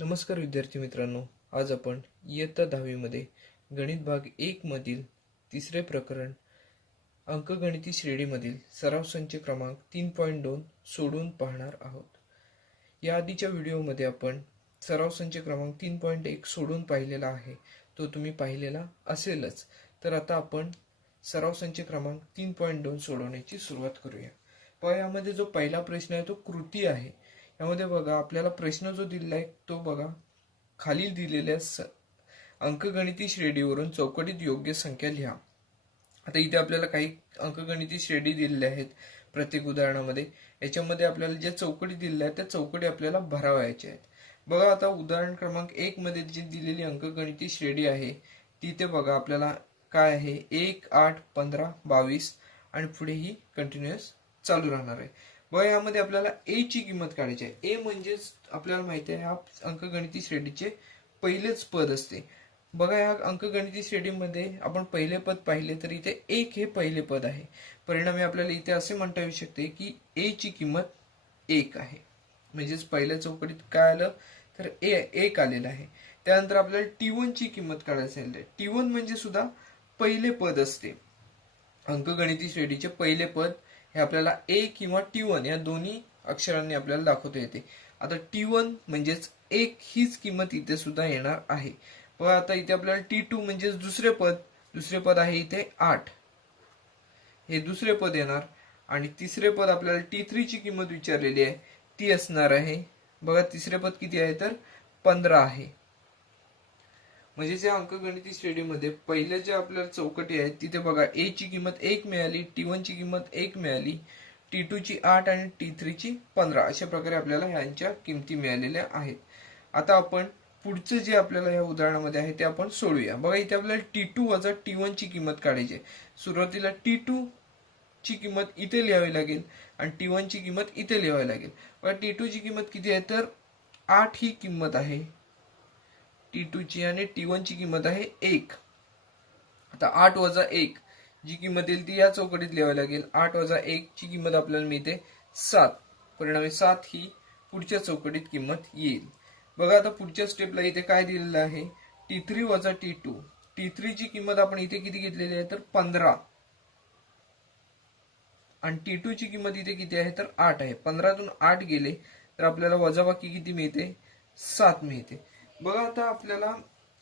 नमस्कार विद्यार्थी मित्रांनो, आज आपण इयत्ता 10वी मध्ये गणित भाग 1 मधील तिसरे प्रकरण अंकगणिती श्रेणीमधील सराव संच क्रमांक 3.2 सोडवून पाहणार आहोत। या आधीच्या व्हिडिओमध्ये आपण सराव संच क्रमांक 3.1 सोडवून पाहिलेला आहे, तो तुम्ही पाहिलेला असेलच। तर आता आपण सराव संच क्रमांक 3.2 सोडवण्याची सुरुवात करूया। पहा, यामध्ये जो पहिला प्रश्न आहे तो कृती आहे। यामध्ये बघा, आपल्याला प्रश्न जो दिलेला आहे तो बघा, खालील दिलेल्या अंकगणिती श्रेणीवरून चौकटीत योग्य संख्या लिहा। आता इथे आपल्याला काही अंकगणिती श्रेणी दिलेल्या आहेत प्रत्येक उदाहरणामध्ये। याच्यामध्ये आपल्याला ज्या चौकटी दिलेल्या आहेत त्या चौकटी आपल्याला भरावायच्या आहेत। बघा, आता उदाहरण क्रमांक 1 मध्ये जी दिलेली अंकगणिती श्रेणी आहे तिथे बघा आपल्याला काय आहे, 1, 8, 15, 22 आणि पुढे ही कंटिन्युअस चालू राहणार आहे। बघा, यामध्ये आपल्याला ए ची किंमत काढायची आहे। ए म्हणजेच आपल्याला माहिती आहे, हा अंकगणिती श्रेणीचे पहिलेच पद असते। बघा, या अंकगणिती श्रेणीमध्ये आपण पहिले पद पाहिले तर इथे 1 हे पहिले पद आहे। परिणामी आपल्याला इथे असे म्हणता येऊ शकते की ए ची किंमत 1 आहे। म्हणजेच पहिल्या चौकटीत काय आलं तर ए 1 आलेला आहे। त्यानंतर आपल्याला T1 ची किंमत काढायची आहे। T1 म्हणजे सुद्धा पहिले पद असते। अंकगणिती श्रेणीचे पहिले पद हे आपल्याला ए किंवा T1 या दोन्ही अक्षरांनी आपल्याला दाखवता येते। आता T1 म्हणजेच 1 हीच किंमत इथे सुद्धा येणार आहे। बघा, आता इथे आपल्याला T2 म्हणजेच दुसरे पद आहे इथे 8, हे दुसरे पद येणार। आणि तिसरे पद आपल्याला T3 ची किंमत विचारलेली आहे, ती असणार आहे, बघा तिसरे पद किती आहे तर 15 आहे। म्हणजे या अंकगणिती श्रेणीमध्ये पहिल्या ज्या आपल्याला चौकटी आहेत तिथे बघा ए ची किंमत 1 मिळाली, T1 ची किंमत 1 मिळाली, T2 ची 8 आणि T3 ची 15, अशा प्रकारे आपल्याला ह्यांच्या किमती मिळालेल्या आहेत। आता आपण पुढचं जे आपल्याला या उदाहरणामध्ये आहे ते आपण सोडूया। बघा, इथे आपल्याला T2 वजा T1 ची किंमत काढायची आहे। सुरुवातीला T2 ची किंमत इथे लिहावी लागेल आणि T1 ची किंमत इथे लिहावी लागेल। बघा, T2 ची किंमत किती आहे तर 8 ही किंमत आहे T2 ची, आणि T1 ची किंमत आहे 1। आता 8 वजा 1 जी किंमत येईल ती या चौकटीत लिहावी लागेल। 8 वजा 1 ची किंमत आपल्याला मिळते 7। परिणामी 7 ही पुढच्या चौकटीत किंमत येईल। बघा, आता पुढच्या स्टेपला इथे काय दिलेलं आहे, T3 वजा T2। T3 ची किंमत आपण इथे किती घेतलेली आहे तर 15, आणि T2 ची किंमत इथे किती आहे तर 8 आहे। 15 तून 8 गेले तर आपल्याला वजाबाकी किती मिळते, 7 मिळते। बघा, आता आपल्याला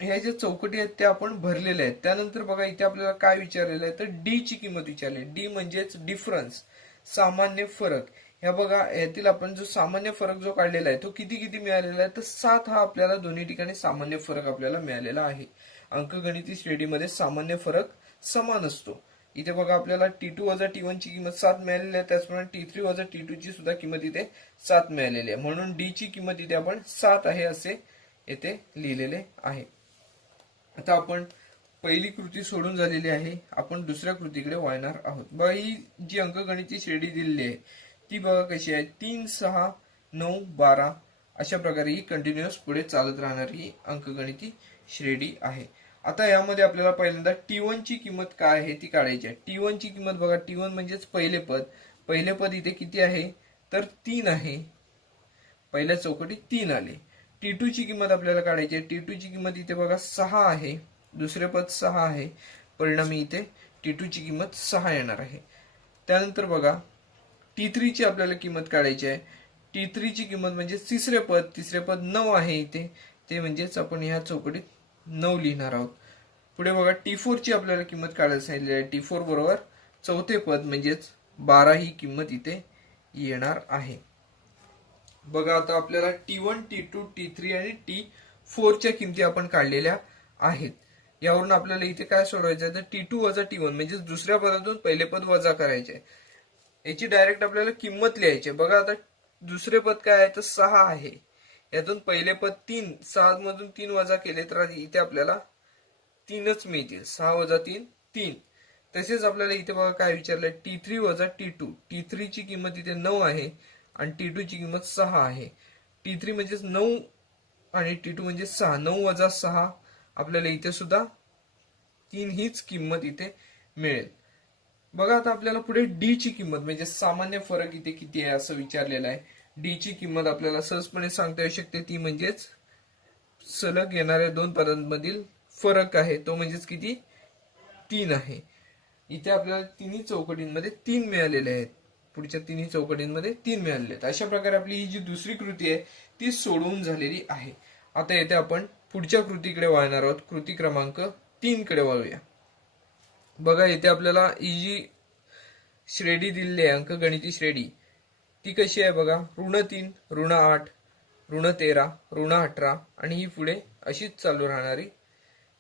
ह्या ज्या चौकटी आहेत त्या आपण भरलेल्या आहेत। त्यानंतर बघा, इथे आपल्याला काय विचारलेलं आहे तर डी ची किंमत विचारली। डी म्हणजेच डिफरन्स, सामान्य फरक। ह्या बघा, यातील आपण जो सामान्य फरक जो काढलेला आहे तो किती मिळालेला आहे तर 7 हा आपल्याला दोन्ही ठिकाणी सामान्य फरक आपल्याला मिळालेला आहे। अंकगणिती श्रेणीमध्ये सामान्य फरक समान असतो। इथे बघा, आपल्याला T2 वजा T1 ची किंमत 7 मिळालेली आहे, त्याचप्रमाणे T3 वजा T2 ची सुद्धा किंमत इथे 7 मिळालेली आहे। म्हणून डी ची किंमत इथे आपण 7 आहे असे येथे लिहिलेले आहे। आता आपण पहिली कृती सोडून झालेली आहे, आपण दुसऱ्या कृतीकडे वळणार आहोत। बघा, ही जी अंकगणिती श्रेणी दिलेली आहे ती बघा कशी आहे, 3, 6, 9, 12 अशा प्रकारे ही कंटिन्युअस पुढे चालत राहणारी अंकगणिती श्रेणी आहे। आता यामध्ये आपल्याला पहिल्यांदा T1 ची किंमत काय आहे ती काढायची आहे। T1 ची किंमत बघा, T1 म्हणजेच पहिले पद इथे किती आहे तर 3 आहे। पहिल्या चौकटीत 3 आले। T2 ची किंमत आपल्याला काढायची आहे। T2 ची किंमत इथे बघा 6 आहे, दुसरे पद 6 आहे। परिणामी इथे T2 ची किंमत 6 येणार आहे। त्यानंतर बघा, T3 ची आपल्याला किंमत काढायची आहे। T3 ची किंमत म्हणजे तिसरे पद 9 आहे इथे, ते म्हणजेच आपण ह्या चौकटीत 9 लिहिणार आहोत। पुढे बघा, T4 ची आपल्याला किंमत काढायला सांगितली आहे। T4 बरोबर चौथे पद म्हणजेच 12 ही किंमत इथे येणार आहे। बघा, आता आपल्याला T1, T2, T3 आणि T4 च्या किमती आपण काढलेल्या आहेत। यावरून आपल्याला इथे काय सोडवायचं आहे तर T2 वजा T1 म्हणजेच दुसऱ्या पदातून पहिले पद वजा करायचे। याची डायरेक्ट आपल्याला किंमत लिहायची। बघा, आता दुसरे पद काय आहे तर 6 आहे, यातून पहिले पद 3, 6 मधून 3 वजा केले तर इथे आपल्याला 3च मिळतील। 6 वजा 3 3। तसेच आपल्याला इथे बघा काय विचारलंय, T3 वजा T2। T3 ची किंमत इथे 9 आहे आणि T2 ची किंमत 6 आहे। T3 म्हणजेच 9 आणि T2 म्हणजे 6, 9 वजा 6 आपल्याला इथे सुद्धा 3 हीच किंमत इथे मिळेल। बघा, आता आपल्याला पुढे डी ची किंमत म्हणजे सामान्य फरक इथे किती आहे असं विचारलेलं आहे। डी ची किंमत आपल्याला सहजपणे सांगता येऊ शकते, ती म्हणजेच सलग येणाऱ्या दोन पदांमधील फरक आहे तो म्हणजेच किती 3 आहे. इथे आपल्याला तिन्ही चौकटींमध्ये 3 मिळालेले आहेत. पुढच्या तिन्ही चौकटींमध्ये 3 मिळालेले आहेत. अशा प्रकारे आपली ही जी दुसरी कृती आहे ती सोडवून झालेली आहे. आता येथे आपण पुढच्या कृतीकडे वळणार आहोत. कृती क्रमांक 3 कडे वळूया. बघा इथे आपल्याला ही जी श्रेणी दिलेली आहे अंकगणिती श्रेणी ती कशी आहे बघा. -3, -8, -13, -18 आणि ही पुढे अशीच चालू राहणारी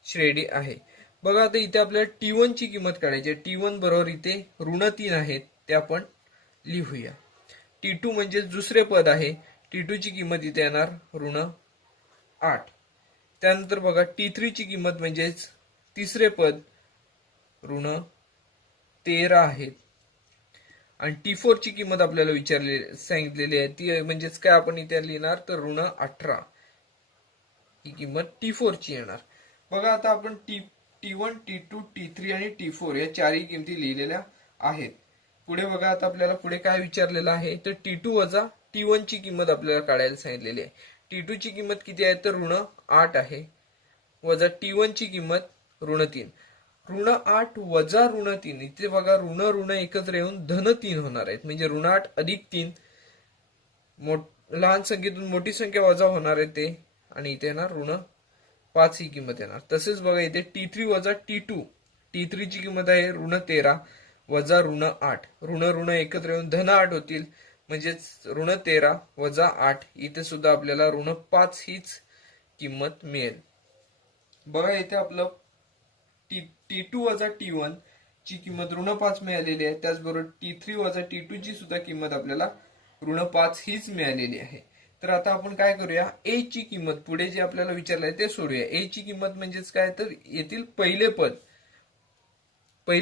श्रेणी आहे. बघा आता इथे आपल्याला T1 ची किंमत काढायची आहे. T1 बरोबर इथे -3 आहेत ते आपण लिहूया. T2 म्हणजे दुसरे पद आहे. T2 ची किंमत इथे येणार -8. त्यानंतर बघा T3 ची किंमत म्हणजेच तिसरे पद -13 आहे. आणि T4 ची किंमत आपल्याला सांगितलेली आहे ती म्हणजेच काय आपण इथे लिहिणार तर -18 ही किंमत T4 ची येणार. बघा आता आपण T1, T2, T3 आणि T4 या चारही किमती लिहिलेल्या आहेत. पुढे बघा आता आपल्याला पुढे काय विचारलेलं आहे तर T2 वजा T1 ची किंमत आपल्याला काढायला सांगितलेली आहे. T2 ची किंमत किती आहे तर -8 आहे वजा T1 ची किंमत -3. -8 वजा -3 इथे बघा ऋण एकत्र येऊन -3 होणार आहेत म्हणजे -8 अधिक 3 लहान संख्येतून मोठी संख्या वजा होणार आहे ते आणि इथे येणार -5 ही किंमत येणार. तसेच बघा इथे T3 वजा T2 T3 ची किंमत आहे -13 वजा -8 ऋण एकत्र येऊन -8 होतील म्हणजेच -13 वजा 8 इथे सुद्धा आपल्याला -5 हीच किंमत मिळेल. बघा इथे आपलं T2 वजा T1 ची किंमत -5 मिळालेली आहे. त्याचबरोबर T3 वजा T2 ची सुद्धा किंमत आपल्याला -5 हीच मिळालेली आहे. तर आता आपण काय करूया A ची किंमत पुढे जे आपल्याला विचारलंय ते सोडूया. A ची किंमत म्हणजेच काय तर येथील पहिले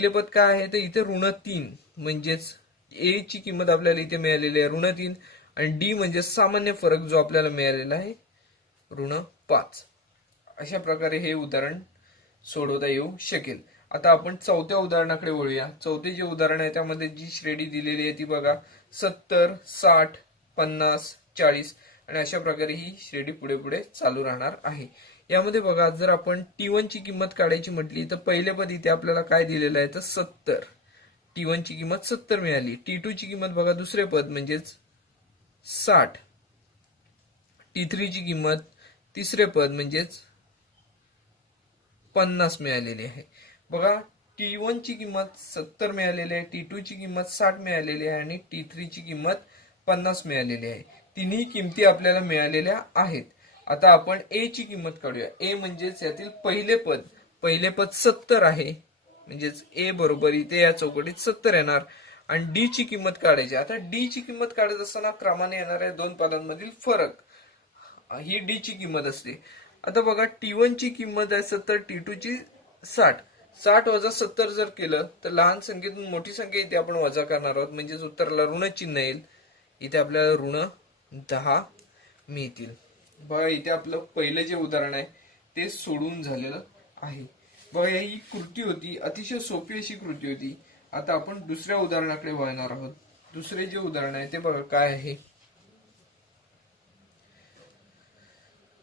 पद काय आहे तर इथे -3 म्हणजेच A ची किंमत आपल्याला इथे मिळालेली आहे -3 आणि D म्हणजे सामान्य फरक जो आपल्याला मिळालेला आहे -5. अशा प्रकारे हे उदाहरण सोडवता येऊ शकेल. आता आपण चौथ्या उदाहरणाकडे वळूया. चौथे जे उदाहरण आहे त्यामध्ये जी श्रेणी दिलेली आहे ती बघा 70, 60, 50, 40 आणि अशा प्रकारे ही श्रेणी पुढे पुढे चालू राहणार आहे. यामध्ये बघा जर आपण T1 ची किंमत काढायची म्हटली तर पहिले पद इथे आपल्याला काय दिलेलं आहे तर 70. T1 ची किंमत 70 मिळाली. T2 ची किंमत बघा दुसरे पद म्हणजेच 60. T3 ची किंमत तिसरे पद म्हणजेच 50 मिळालेली आहे. बघा T1 ची किंमत 70 मिळालेली आहे, T2 ची किंमत 60 मिळालेली आहे आणि T3 ची किंमत 50 मिळालेली आहे. तिन्ही किमती आपल्याला मिळालेल्या आहेत. आता आपण A ची किंमत काढूया. A म्हणजेच यातील पहिले पद 70 आहे म्हणजेच A बरोबर इथे या चौकटीत 70 येणार आणि D ची किंमत काढायची. आता D ची किंमत काढत असताना क्रमाने येणाऱ्या दोन पदांमधील फरक ही D ची किंमत असते. आता बघा T1 ची किंमत आहे 70, T2 ची 60. 60 वजा 70 जर केलं तर लहान संख्येतून मोठी संख्या इथे आपण वजा करणार आहोत म्हणजेच उत्तराला ऋण चिन्ह येईल. इथे आपल्याला -10 मिळतील. बघा इथे आपलं पहिलं जे उदाहरण आहे ते सोडून झालेलं आहे. बघा ही कृती होती, अतिशय सोपी अशी कृती होती. आता आपण दुसऱ्या उदाहरणाकडे वळणार आहोत. दुसरे जे उदाहरण आहे ते बघा काय आहे.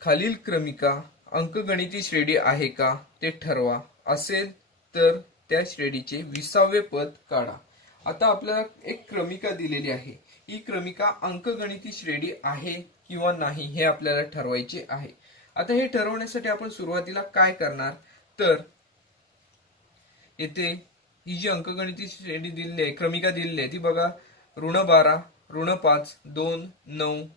खालील क्रमिका अंकगणिती श्रेणी आहे का ते ठरवा. असेल तर त्या श्रेणीचे 20वे पद काढा. आता आपल्याला एक क्रमिका दिलेली आहे. ही क्रमिका अंकगणिती श्रेणी आहे किंवा नाही हे आपल्याला ठरवायचे आहे. आता हे ठरवण्यासाठी आपण सुरुवातीला काय करणार तर येथे ही जी अंकगणिती श्रेणी दिलेली आहे, क्रमिका दिलेली आहे ती बघा -12, -5, 2, 9,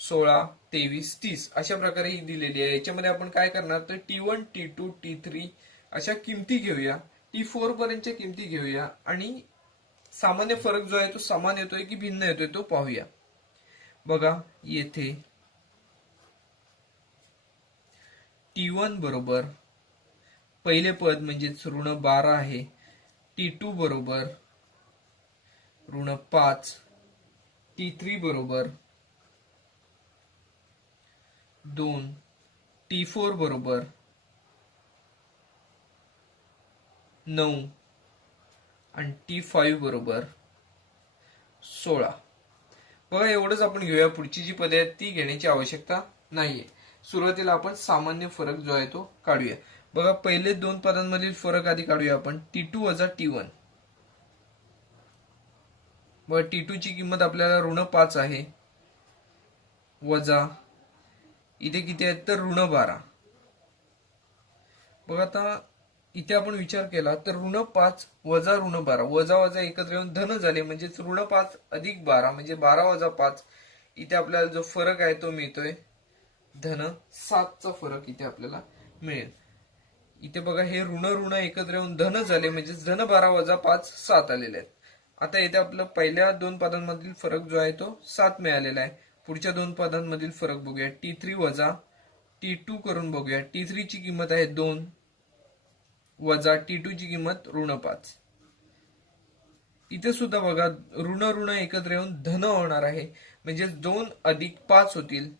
16, 23, 30 अशा प्रकारे ही दिलेली आहे. याच्यामध्ये आपण काय करणार तर T1, T2, T3 अशा किमती घेऊया. T4 पर्यंतच्या किमती घेऊया आणि सामान्य फरक जो आहे तो समान येतोय की भिन्न येतोय तो पाहूया. बघा येथे T1 बरोबर पहिले पद म्हणजेच -12 आहे. T2 बरोबर -5, T3 बरोबर 2, T4 बरोबर 9 आणि T5 बरोबर 16. बघा एवढंच आपण घेऊया. पुढची जी पदे आहेत ती घेण्याची आवश्यकता नाहीये. सुरुवातीला आपण सामान्य फरक जो आहे तो काढूया. बघा पहिले दोन पदांमधील फरक आधी काढूया आपण. T2 वजा T1. बघा T2 ची किंमत आपल्याला ऋण 5 आहे, वजा इथे किती आहेत तर ऋण 12. बघा आता इथे आपण विचार केला तर ऋण 5 वजा ऋण 12, वजा वजा एकत्र येऊन धन झाले, म्हणजे ऋण 5 अधिक 12 म्हणजे 12 वजा 5. इथे आपल्याला जो फरक आहे तो मिळतोय धन 7 चा फरक इथे आपल्याला मिळेल. इथे बघा हे ऋण ऋण एकत्र येऊन धन झाले, म्हणजे धन 12 वजा 5 7 आलेले आहेत. आता इथे आपलं पहिल्या दोन पदांमधील फरक जो आहे तो 7 मिळालेला आहे. पुढच्या दोन पदांमधील फरक बघूया. T3 वजा T2 करून बघूया. T3 ची किंमत आहे 2 वजा T2 ची किंमत ऋण 5. इथे सुद्धा बघा ऋण ऋण एकत्र येऊन धन होणार आहे, म्हणजे 2 अधिक 5 होतील,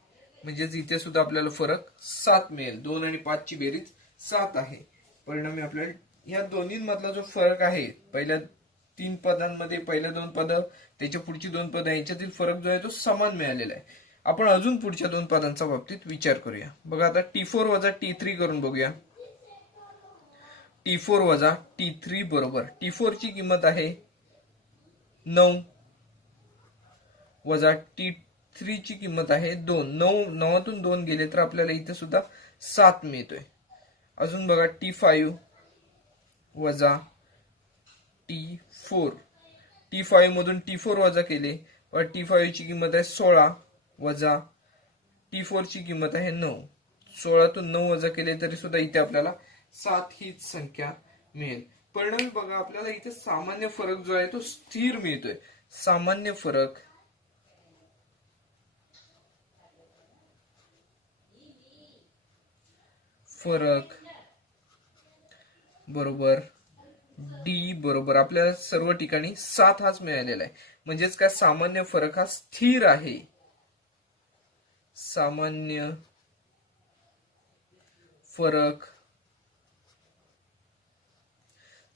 म्हणजेच इथे सुद्धा आपल्याला फरक 7 मिळेल. 2 आणि 5 ची बेरीज 7 आहे. परिणामी आपल्याला या दोन्हींमधला जो फरक आहे, पहिल्या 3 पदांमध्ये पहिल्या 2 पद त्याच्या पुढची 2 पद यांच्यातील फरक जो आहे तो समान मिळालेला आहे. आपण अजून पुढच्या 2 पदांचा बाबतीत विचार करूया. बघा आता T4 वजा T3 करून बघूया. T4 वजा T3 बरोबर T4 ची किंमत आहे 9 वजा T3 ची किंमत आहे 2. 9तून 2 गेले तर आपल्याला इथे सुद्धा 7 मिळतोय. अजून बघा T5 वजा T4. T5 मधून T4 वजा केले व T5 ची किंमत आहे 16 वजा T4 ची किंमत आहे 9. 16तून 9 वजा केले तरी सुद्धा इथे आपल्याला 7 हीच संख्या मिळेल. परिणामी बघा आपल्याला इथे सामान्य फरक जो आहे तो स्थिर मिळतोय. सामान्य फरक बरोबर डी बरोबर आपल्याला सर्व ठिकाणी 7 हाच मिळालेला आहे. म्हणजेच काय, सामान्य फरक हा स्थिर आहे. सामान्य फरक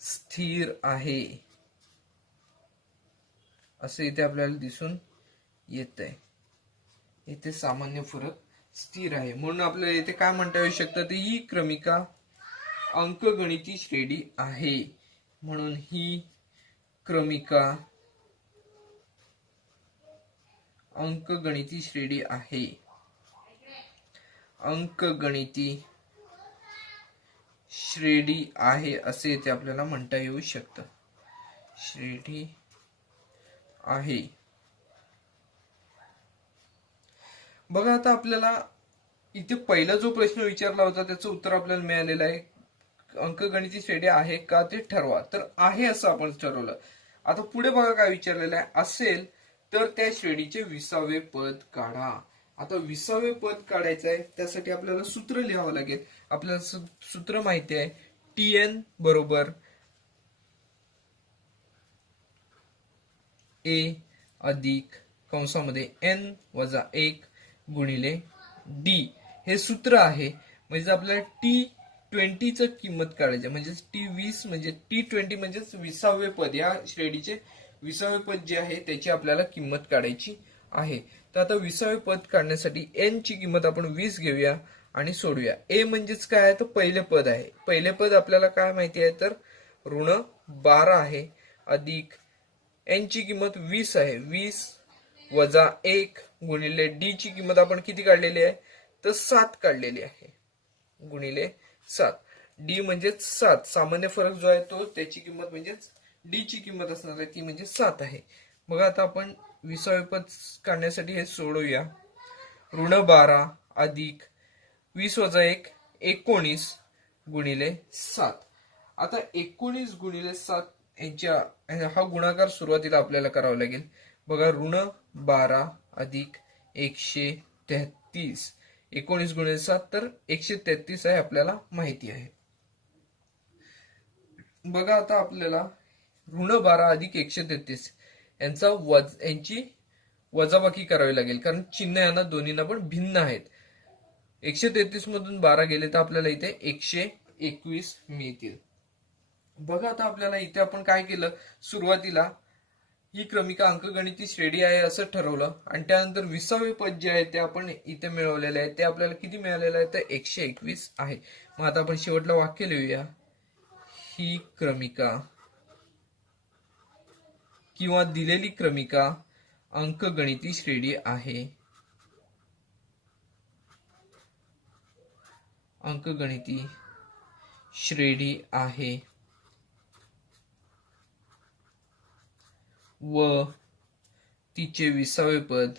स्थिर आहे असं इथे आपल्याला दिसून येत आहे. इथे सामान्य फरक स्थिर आहे, म्हणून आपल्याला इथे काय म्हणता येऊ शकतं, तर ही क्रमिका अंकगणिती श्रेणी आहे. म्हणून ही क्रमिका अंकगणिती श्रेणी आहे. अंकगणिती श्रेणी आहे असे इथे आपल्याला म्हणता येऊ शकतं. श्रेणी आहे. बघा आता आपल्याला इथे पहिला जो प्रश्न विचारला होता त्याचं उत्तर आपल्याला मिळालेलं आहे. अंकगणिती श्रेणी आहे का ते ठरवा. तर आहे असं आपण ठरवलं. आता पुढे बघा काय विचारलेलं आहे. असेल तर त्या श्रेणीचे 20वे पद काढा. आता 20वे पद काढायचं आहे, त्यासाठी आपल्याला सूत्र लिहावं लागेल. आपल्याला सूत्र माहिती आहे. TN बरोबर A अधिक कंसामध्ये N वजा 1 गुणिले D हे सूत्र आहे. म्हणजे आपल्याला T20 च किंमत काढायची, म्हणजे T20 म्हणजे T20 म्हणजेच 20वे पद. या श्रेणीचे 20वे पद जे आहे त्याची आपल्याला किंमत काढायची आहे. तर आता 20वे पद काढण्यासाठी N ची किंमत आपण 20 घेऊया आणि सोडूया. A म्हणजेच काय आहे, तर पहिले पद आहे. पहिले पद आपल्याला काय माहिती आहे, तर ऋण 12 आहे अधिक N ची किंमत 20 आहे. 20 वजा 1 गुणिले D ची किंमत आपण किती काढलेली आहे, तर 7 काढलेली आहे. गुणिले 7. D म्हणजेच 7. सामान्य फरक जो आहे तो त्याची किंमत म्हणजेच D ची किंमत असणार आहे ती म्हणजे 7 आहे. बघा आता आपण 20वे पद काढण्यासाठी हे सोडवूया. ऋण 12 अधिक 20 वजा 1 19 गुणिले 7. आता 19 गुणिले 7 यांच्या हा गुणाकार सुरुवातीला आपल्याला करावा लागेल. बघा ऋण 12 अधिक 133. 19 गुणिले 7 तर 133 आहे, आपल्याला माहिती आहे. बघा आता आपल्याला ऋण 12 अधिक 133 यांची वजाबाकी करावी लागेल, कारण चिन्ह यांना दोन्हींना पण भिन्न आहेत. 133 मधून 12 गेले तर आपल्याला इथे 121 मिळतील. बघा आता आपल्याला इथे आपण काय केलं, सुरुवातीला ही क्रमिका अंकगणिती श्रेणी आहे असं ठरवलं आणि त्यानंतर 20वे पद जे आहे ते आपण इथे मिळवलेले आहे ते आपल्याला किती मिळालेलं आहे तर 121 आहे. मग आता आपण शेवटला वाक्य लिहूया. ही क्रमिका किंवा दिलेली क्रमिका अंकगणिती श्रेणी आहे. अंकगणिती श्रेणी आहे व तिचे 20वे पद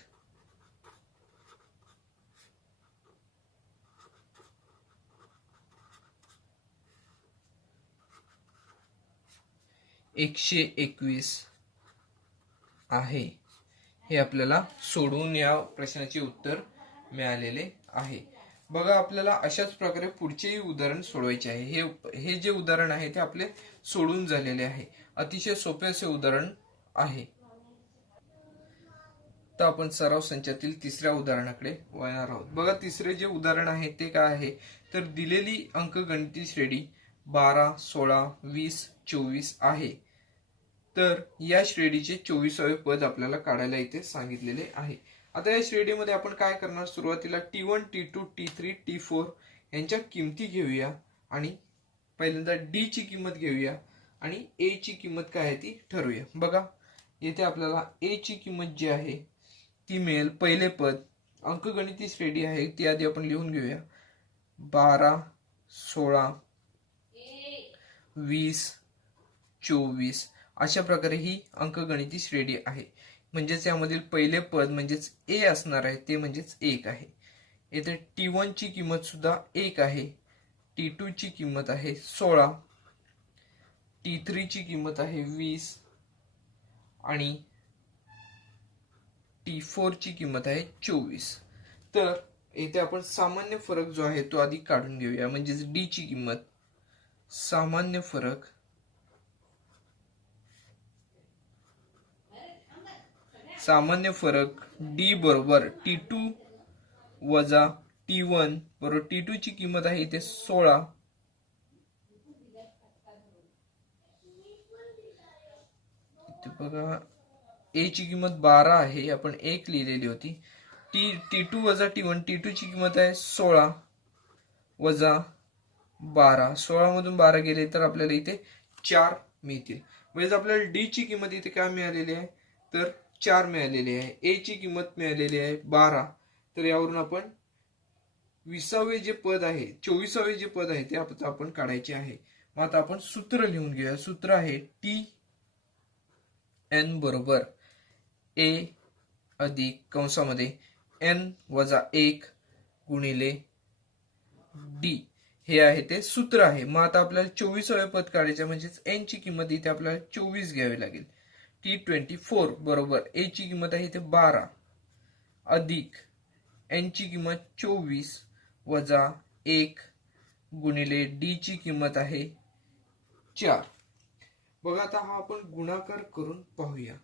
121 आहे. हे आपल्याला सोडवून या प्रश्नाचे उत्तर मिळालेले आहे. बघा आपल्याला अशाच प्रकारे पुढचेही उदाहरण सोडवायचे आहे. हे जे उदाहरण आहे ते आपले सोडून झालेले आहे. अतिशय सोपे असे उदाहरण आहे. तर आपण सराव संचातील तिसऱ्या उदाहरणाकडे वळणार आहोत. बघा तिसरे जे उदाहरण आहे ते काय आहे तर दिलेली अंकगणिती श्रेणी 12, 16, 20, 24 आहे. तर या श्रेणीचे 24वे पद आपल्याला काढायला इथे सांगितलेले आहे. आता या श्रेणीमध्ये आपण काय करणार, सुरुवातीला T1, T2, T3, T4 यांच्या किमती घेऊया आणि पहिल्यांदा D ची किंमत घेऊया आणि A ची किंमत काय आहे ती ठरवूया. बघा येथे आपल्याला A ची किंमत जी आहे ती मिळेल. पहिले पद अंकगणिती श्रेणी आहे ती आधी आपण लिहून घेऊया. 12, 16, 20, 24 अशा प्रकारे ही अंकगणिती श्रेणी आहे. म्हणजेच यामधील पहिले पद म्हणजेच A असणार आहे ते म्हणजेच 1 आहे. येथे T1 ची किंमत सुद्धा 1 आहे. T2 ची किंमत आहे 16, T3 ची किंमत आहे 20 आणि T4 ची किंमत आहे 24. तर येथे आपण सामान्य फरक जो आहे तो आधी काढून घेऊया. म्हणजेच D ची किंमत सामान्य फरक D बरोबर T2 वजा T1 बरोबर T2 ची किंमत आहे इथे 16 इथे बघा A ची किंमत 12 आहे, आपण 1 लिहिलेली होती. T2 वजा T1 T2 ची किंमत आहे 16 वजा 12. 16 मधून 12 गेले तर आपल्याला इथे 4 मिळतील. म्हणजे आपल्याला D ची किंमत इथे काय मिळालेली आहे तर 4 मिळालेली आहे. A ची किंमत मिळालेली आहे 12. तर यावरून आपण 20वे जे पद आहे 24वे जे पद आहे ते आपण काढायचे आहे. मग आता आपण सूत्र लिहून घेऊया. सूत्र आहे Tn बरोबर A अधिक कंसामध्ये n वजा 1 गुणिले D हे आहे ते सूत्र आहे. मग आता आपल्याला 24वे पद काढायचे म्हणजेच n ची किंमत इथे आपल्याला 24 घ्यावी लागेल. T24 बरोबर A ची किंमत आहे इथे 12 अधिक n ची किंमत 24 वजा 1 गुणिले D ची किंमत आहे 4. बघा आता हा आपण गुणाकार करून पाहूया.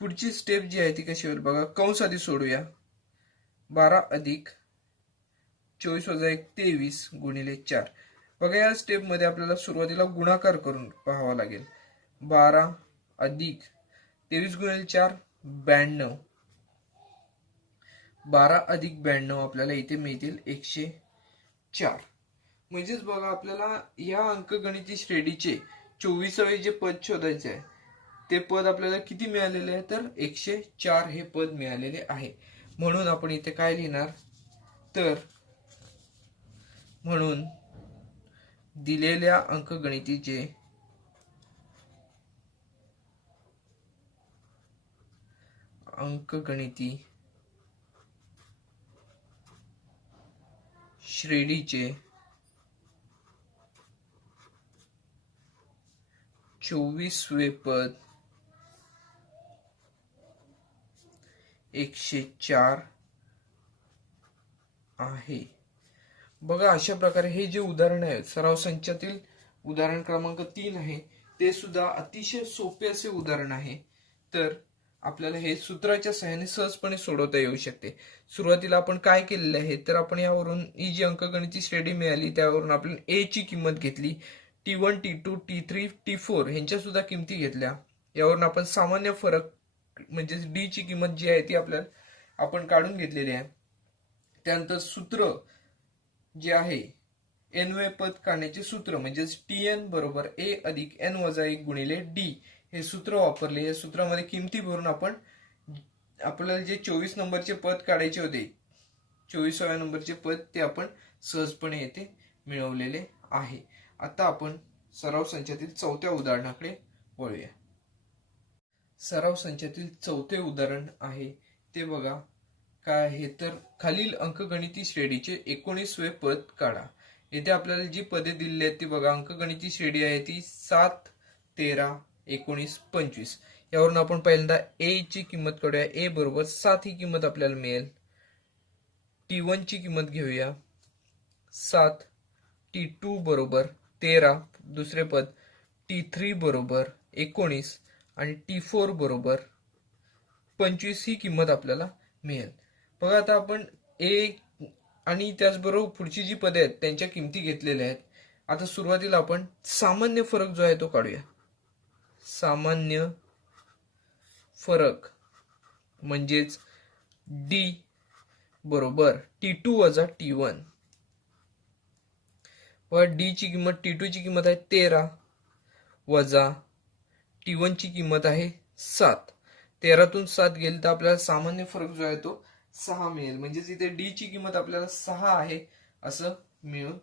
पुढची स्टेप जी आहे ती कशी होईल बघा. कंस आधी सोडूया. 12 अधिक 24 वजा 1 23 गुणिले 4. बघा या स्टेप मध्ये आपल्याला सुरुवातीला गुणाकार करून पाहावा लागेल. 12 अधिक 23 गुणिले 4 92. 12 अधिक 92 आपल्याला इथे मिळतील 104. म्हणजेच बघा आपल्याला या अंकगणिती श्रेणीचे 24वे जे पद शोधायचे आहे ते पद आपल्याला किती मिळालेले आहे तर 104 हे पद मिळालेले आहे. म्हणून आपण इथे काय लिहिणार तर म्हणून दिलेल्या अंकगणितीचे श्रेणीचे 24वे पद 104 आहे. बघा अशा प्रकारे हे जे उदाहरण आहे सराव संचातील उदाहरण क्रमांक 3 आहे ते सुद्धा अतिशय सोपे असे उदाहरण आहे. तर आपल्याला हे सूत्राच्या सहाय्याने सहजपणे सोडवता येऊ शकते. सुरुवातीला आपण काय केलेले आहे तर आपण यावरून ही जी अंकगणिती श्रेणी मिळाली त्यावरून आपण A ची किंमत घेतली. T1 T2 T3 T4 ह्यांच्या सुद्धा किमती घेतल्या. यावरून आपण सामान्य फरक म्हणजे डी ची किंमत जी आहे ती आपल्याला आपण काढून घेतलेली आहे. त्यानंतर सूत्र जे आहे एनवे पद काढण्याचे सूत्र म्हणजेच टीएन बरोबर ए अधिक एन वजा 1 गुणिले डी हे सूत्र वापरले. या सूत्रामध्ये किमती भरून आपण आपल्याला जे 24 नंबरचे पद काढायचे होते 24व्या नंबरचे पद ते आपण सहजपणे येथे मिळवलेले आहे. आता आपण सराव संचातील चौथ्या उदाहरणाकडे वळूया. सराव संचातील चौथे उदाहरण आहे ते बघा काय आहे तर खालील अंकगणिती श्रेणीचे 19वे पद काढा. येथे आपल्याला जी पदे दिलेली आहेत ती बघा. अंकगणिती श्रेणी आहे ती 7, 13, 19, 25. यावरून आपण पहिल्यांदा ए ची किंमत काढूया. ए बरोबर 7 ही किंमत आपल्याला मिळेल. T1 ची किंमत घेऊया 7. T2 बरोबर 13 दुसरे पद. T3 बरोबर 19 आणि T4 बरोबर 25 ही किंमत आपल्याला मिळेल. बघा आता आपण ए आणि त्याचबरोबर पुढची जी पदे आहेत त्यांच्या किमती घेतलेल्या आहेत. आता सुरुवातीला आपण सामान्य फरक जो आहे तो काढूया. सामान्य फरक म्हणजेच डी बरोबर T2 वजा T1 व डी ची किंमत T2 ची किंमत आहे 13 वजा T1 ची किंमत आहे 7. 13तून 7 गेली तर आपल्याला सामान्य फरक जो आहे तो 6 मिळेल. म्हणजेच इथे डी ची किंमत आपल्याला 6 आहे असं मिळून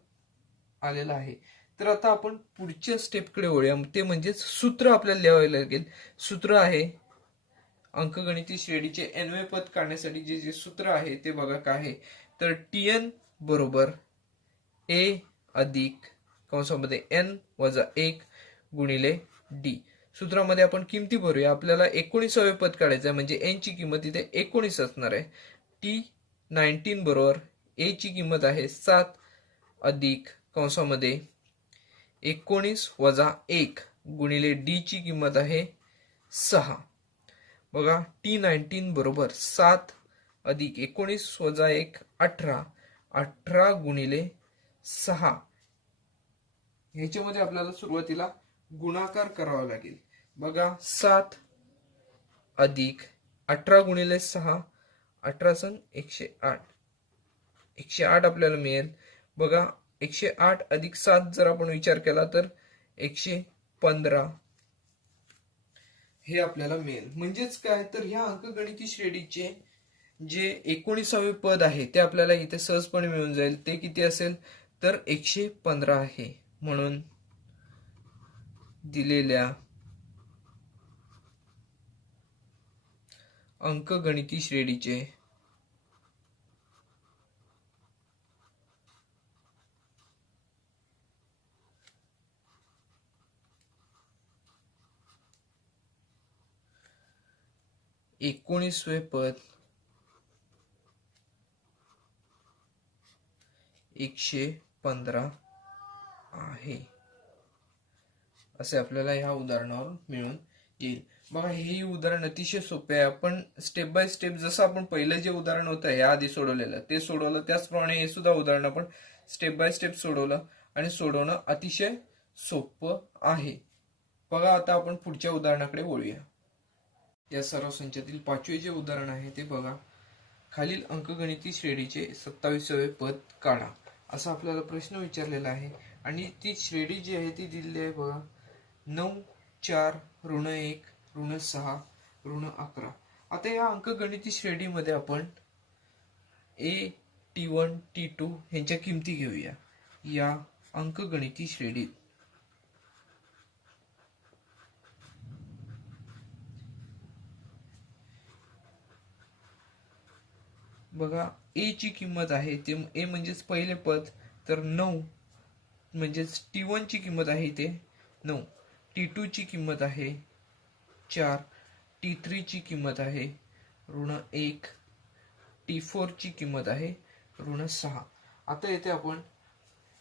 आलेलं आहे. तर आता आपण पुढच्या स्टेपकडे वळूया. ते म्हणजेच सूत्र आपल्याला लिहावे लागेल. सूत्र आहे अंकगणिती श्रेणीचे एनवे पद काढण्यासाठी जे सूत्र आहे ते बघा काय आहे तर टीएन बरोबर ए अधिक कंसामध्ये एन वजा 1 गुणिले डी. सूत्रामध्ये आपण किमती भरूया. आपल्याला 19वे पद काढायचं आहे म्हणजे एन ची किंमत इथे 19 असणार आहे. T19 बरोबर ए ची किंमत आहे 7 अधिक कंसामध्ये 19 वजा 1 गुणिले डी ची किंमत आहे 6. बघा T19 बरोबर 7 अधिक 19 वजा 1 18. 18 गुणिले 6 ह्याच्यामध्ये आपल्याला सुरुवातीला गुणाकार करावा लागेल. बघा 7 अधिक 18 गुणिले 6 18 संग 108. 108 आपल्याला मिळेल. बघा 108 अधिक 7 जर आपण विचार केला तर 115 हे आपल्याला मिळेल. म्हणजेच काय तर ह्या अंकगणिती श्रेणीचे जे 19वे पद आहे ते आपल्याला इथे सहजपणे मिळून जाईल. ते किती असेल तर 115 आहे. म्हणून दिलेल्या अंकगणिती श्रेणीचे एकोणीसवे पद 115 आहे असे आपल्याला ह्या उदाहरणावरून मिळून येईल. बघा हे उदाहरण अतिशय सोपे आहे. आपण स्टेप बाय स्टेप जसं आपण पहिलं जे उदाहरण होतं या आधी सोडवलेलं ते सोडवलं त्याचप्रमाणे हे सुद्धा उदाहरण आपण स्टेप बाय स्टेप सोडवलं आणि सोडवणं अतिशय सोपं आहे. बघा आता आपण पुढच्या उदाहरणाकडे वळूया. या सराव संचातील 5वे जे उदाहरण आहे ते बघा. खालील अंकगणिती श्रेणीचे 27वे पद काढा असा आपल्याला प्रश्न विचारलेला आहे आणि ती श्रेणी जी आहे ती दिलेली आहे बघा 9, 4, ऋण 1, ऋण 6, ऋण 11. आता या अंकगणिती श्रेणीमध्ये आपण ए T1 T2 ह्यांच्या किमती घेऊया. या अंकगणिती श्रेणीत बघा ए ची किंमत आहे ते ए म्हणजेच पहिले पद तर 9 म्हणजेच T1 ची किंमत आहे ते 9. T2 ची किंमत आहे 4. T3 ची किंमत आहे ऋण 1. T4 ची किंमत आहे ऋण 6. आता येथे आपण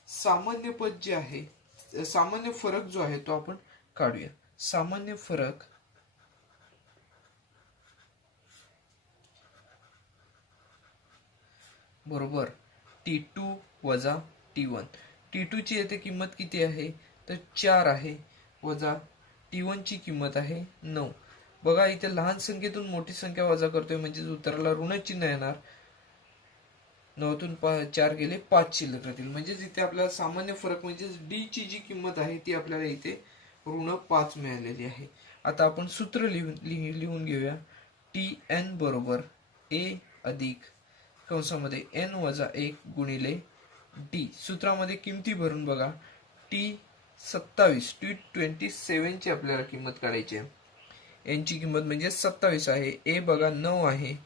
सामान्य पद जे आहे सामान्य फरक जो आहे तो आपण काढूया. सामान्य फरक बरोबर T2 वजा T1. T2 ची येथे किंमत किती आहे तर 4 आहे, वजा T1 ची किंमत आहे 9. बघा इथे लहान संख्येतून मोठी संख्या वजा करतोय म्हणजे उत्तराला ऋण चिन्ह येणार. 9तून 4 गेले 5 शिल्लक राहतील. म्हणजेच इथे आपल्याला सामान्य फरक म्हणजे डी ची जी किंमत आहे ती आपल्याला इथे ऋण 5 मिळालेली आहे. आता आपण सूत्र लिहून घेऊया. Tn बरोबर a अधिक कंसामध्ये n वजा 1 गुणिले d. सूत्रामध्ये किमती भरून बघा. T27 ची आपल्याला किंमत काढायची आहे. n ची किंमत म्हणजे 27 आहे, a बघा 9 आहे,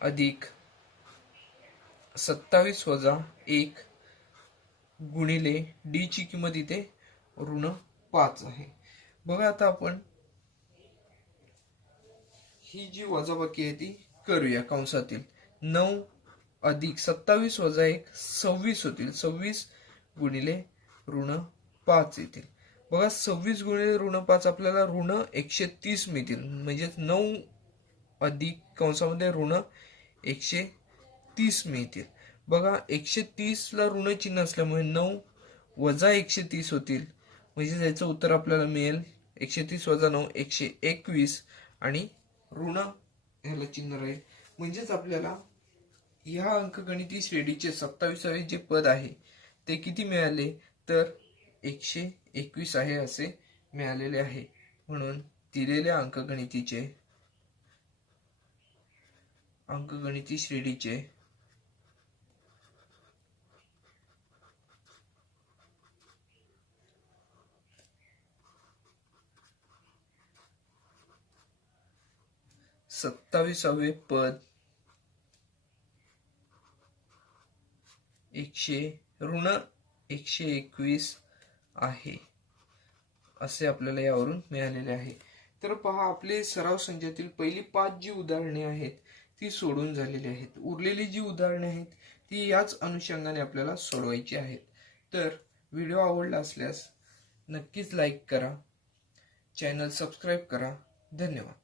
अधिक 27 वजा 1 गुणिले d ची किंमत इथे ऋण 5 आहे. बघा आता आपण ही जी वजाबाकी आहे ती करूया. कंसातील 9 अधिक 27 वजा 1 26 होतील. 26 गुणिले ऋण 5 येतील. बघा 26 गुणिले ऋण 5 आपल्याला ऋण 130 मिळतील. म्हणजेच 9 अधिक कंसामध्ये ऋण 130 मिळतील. बघा 130 ला ऋण चिन्ह असल्यामुळे 9 वजा 130 होतील. म्हणजे याचं उत्तर आपल्याला मिळेल 130 वजा 9 121 आणि ऋण ह्याला चिन्ह राहील. म्हणजेच आपल्याला ह्या अंकगणिती श्रेणीचे 27वे जे पद आहे ते किती मिळाले तर 121 आहे असे मिळालेले आहे. म्हणून दिलेल्या अंकगणिती श्रेणीचे 27वे पद ऋण 121 आहे असे आपल्याला यावरून मिळालेले आहे. तर पहा, आपले सराव संचातील पहिली 5 जी उदाहरणे आहेत ती सोडून झालेली आहेत. उरलेली जी उदाहरणे आहेत ती याच अनुषंगाने आपल्याला सोडवायची आहेत. तर व्हिडिओ आवडला असल्यास नक्कीच लाईक करा, चॅनल सबस्क्राईब करा. धन्यवाद.